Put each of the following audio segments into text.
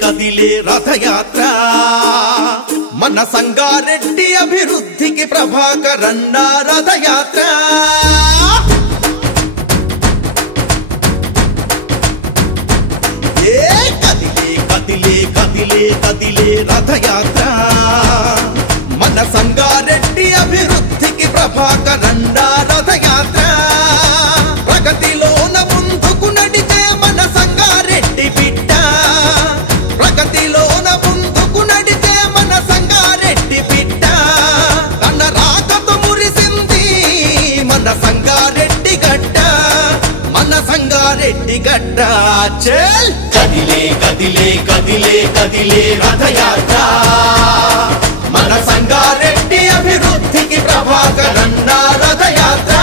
కదిలే రథయాత్ర మన సంగారెడ్డి అభివృద్ధికి ప్రభాకరన్న రథయాత్ర ఏ కదిలే కదిలే కదిలే కదిలే రథయాత్ర మన సంగారెడ్డి అభివృద్ధికి ప్రభాకరన్న రథయాత్ర ప్రగతిలోన ముందుకు నడిచే మన సంగారెడ్డి బిడ్డ ప్రగతిలోన ముందుకు నడిచే మన సంగారెడ్డి బిడ్డ తన రాకతో మురిసింది మన సంగారెడ్డి గడ్డ మన సంగారెడ్డి గడ్డ చల్ కదిలే కదిలే కదిలే కదిలే రథయాత్ర మన సంగారెడ్డి అభివృద్ధికి ప్రభాకరన్న రథయాత్ర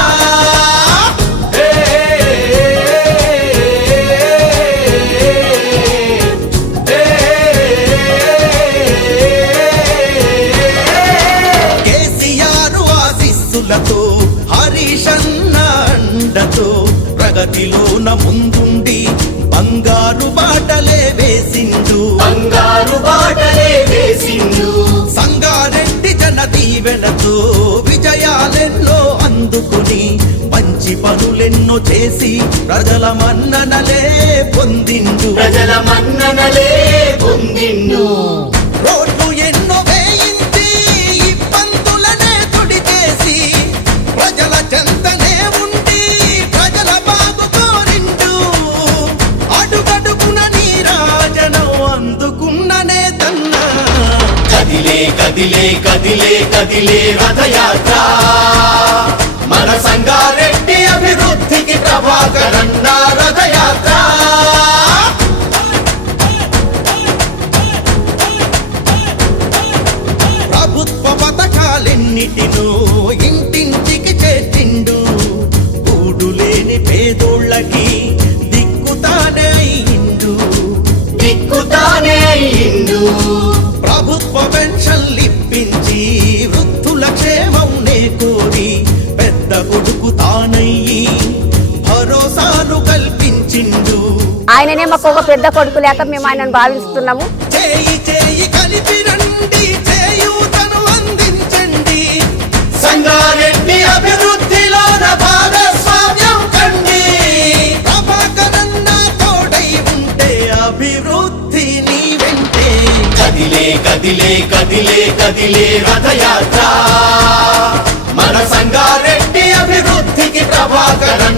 కేసీఆర్ ఆశీస్సులతో హరీశన్న అండతో ప్రగతిలోన ముందుండి బంగారు బాటలే వేసిండు సంగారెడ్డి జన దీవెనతో విజయాలెన్నో అందుకుని మంచి పనులెన్నో చేసి ప్రజల మన్ననలే పొందిండు రోడ్లు ఎన్నో వేయించి ఇబ్బందులనే తొడి చేసి ప్రజల చెంతనే ఉండి ప్రజల బాగు కోరిండు అడుగడుగున నీరాజనం అందుకున్ననే తన్నా కదిలే కదిలే కదిలే కదిలే రథయాత్ర మన సంగారెడ్డి అభివృద్ధికి ప్రభాకరన్న రథయాత్ర ప్రభుత్వ పథకాలెన్నిటినో ఇంటింటికి చేర్చిండు కూడులేని పేదోళ్ళకి దిక్కుతానే అయిండు ప్రభుత్వ పెన్షన్లు ఇప్పించి వృద్ధుల క్షేమం నే కోరి పెద్ద కొడుకు తానయ్యి భరోసాను కల్పించిండు ఆయననే మాకు ఒక పెద్ద కొడుకు లేక మేము ఆయనను భావిస్తున్నాము చేయి చేయి కలిపి రండి చేయూతను అందించండి సంగారెడ్డి అభివృద్ధిలోన భాగస్వామ్యం కండి ప్రభాకరన్న తోడై ఉంటే అభివృద్ధి నీ వెంటే కదిలే కదిలే కదిలే కదిలే రథయాత్ర మన సంగారెడ్డి అభివృద్ధికి ప్రభాకరన్న